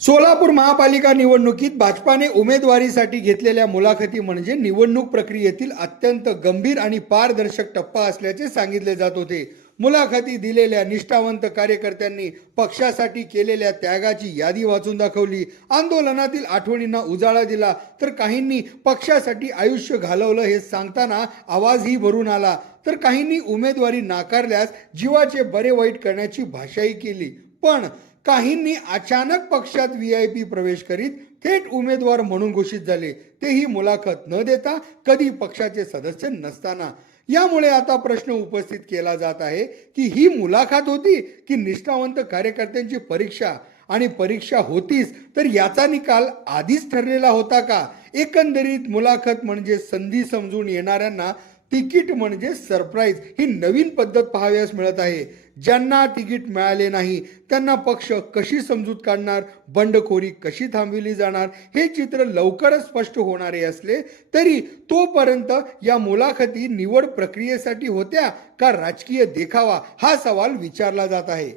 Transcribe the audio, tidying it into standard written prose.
सोलापूर महापालिका निवडणुकीत भाजपाने उमेदवारीसाठी घेतलेल्या मुलाखती म्हणजे निवडणूक प्रक्रियेतील अत्यंत गंभीर आणि पारदर्शक टप्पा असल्याचे सांगितले जात होते। मुलाखती दिलेल्या निष्ठावंत कार्यकर्त्यांनी पक्षासाठी केलेल्या त्यागाची यादी वाचून दाखवली, आंदोलनातील आठवणींना उजाळा दिला, तर काहींनी पक्षासाठी आयुष्य घालवलं हे सांगताना आवाजही भरून आला, तर काहींनी उमेदवारी नाकारल्यास जीवाचे बरे वाईट करण्याची भाषाही केली। पण काहींनी अचानक पक्षात व्हीआयपी प्रवेश करीत थेट उमेदवार म्हणून घोषित झाले, तेही मुलाखत न देता, कधी पक्षाचे सदस्य नसताना। यामुळे आता प्रश्न उपस्थित केला जात आहे की ही मुलाखत होती की निष्ठावंत कार्यकर्त्यांची परीक्षा, आणि परीक्षा होतीच तर याचा निकाल आधीच ठरलेला होता का? एकंदरीत मुलाखत म्हणजे संधी समजून येणाऱ्यांना तिकीट म्हणजे सरप्राईज ही नवीन पद्धत पाहाव्यास मिळत आहे। ज्यांना तिकीट मिळाले नाही त्यांना पक्ष कशी समजूत काढणार, बंडखोरी कशी थांबविली जाणार, हे चित्र लवकरच स्पष्ट होणारे असले तरी तोपर्यंत या मुलाखती निवड प्रक्रियेसाठी होत्या का राजकीय देखावा, हा सवाल विचारला जात आहे।